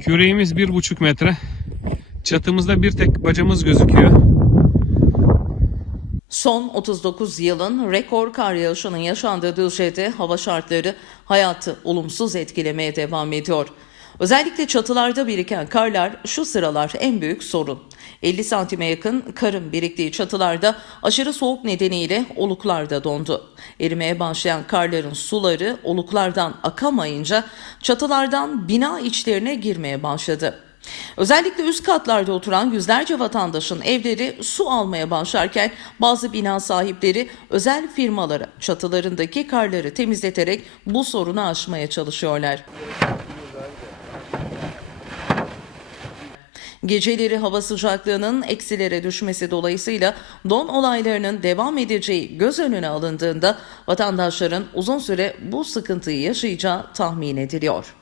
Küreğimiz bir buçuk metre. Çatımızda bir tek bacamız gözüküyor. Son 39 yılın rekor kar yağışının yaşandığı Düzce'de hava şartları hayatı olumsuz etkilemeye devam ediyor. Özellikle çatılarda biriken karlar şu sıralar en büyük sorun. 50 santime yakın karın biriktiği çatılarda aşırı soğuk nedeniyle oluklarda dondu. Erimeye başlayan karların suları oluklardan akamayınca çatılardan bina içlerine girmeye başladı. Özellikle üst katlarda oturan yüzlerce vatandaşın evleri su almaya başlarken bazı bina sahipleri özel firmalara çatılarındaki karları temizleterek bu sorunu aşmaya çalışıyorlar. Geceleri hava sıcaklığının eksilere düşmesi dolayısıyla don olaylarının devam edeceği göz önüne alındığında vatandaşların uzun süre bu sıkıntıyı yaşayacağı tahmin ediliyor.